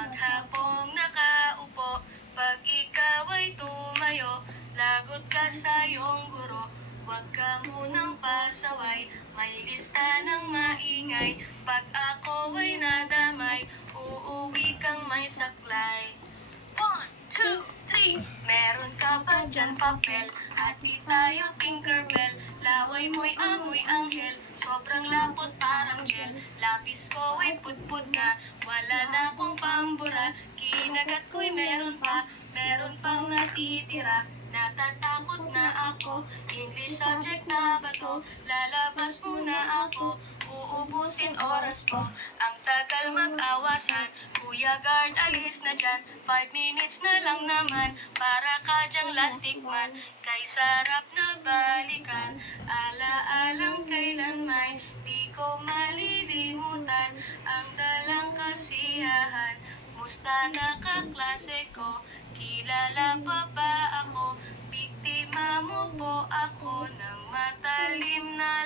Maghapong nakaupo, pag ikaw ay tumayo, lagot ka sa iyong guro. Huwag ka munang pasaway, may lista ng maingay. Pag ako ay nadamay, uuwi kang may saklay. 1, 2, 3. Meron ka ba dyan papel? Hati tayo Tinkerbell. Laway mo'y amoy anghel, sobrang lapot parang gel. Lapis ko ay pudpud na, wala na akong pambura. Kinagat ko'y meron pa, meron pang natitira. Natatakot na ako, English subject na ba to? Lalabas muna ako, uubusin oras ko. Ang tagal mag-awasan, Kuya Guard alis na dyan. 5 minutes na lang naman, para ka dyang lastic man. Kay sarap na balikan, alaalang kailanman. Di ko malilimutan, ang dalang kasiyahan. Musta na kaklase ko, kilala pa ba ako? Biktima mo po ako ng matalim na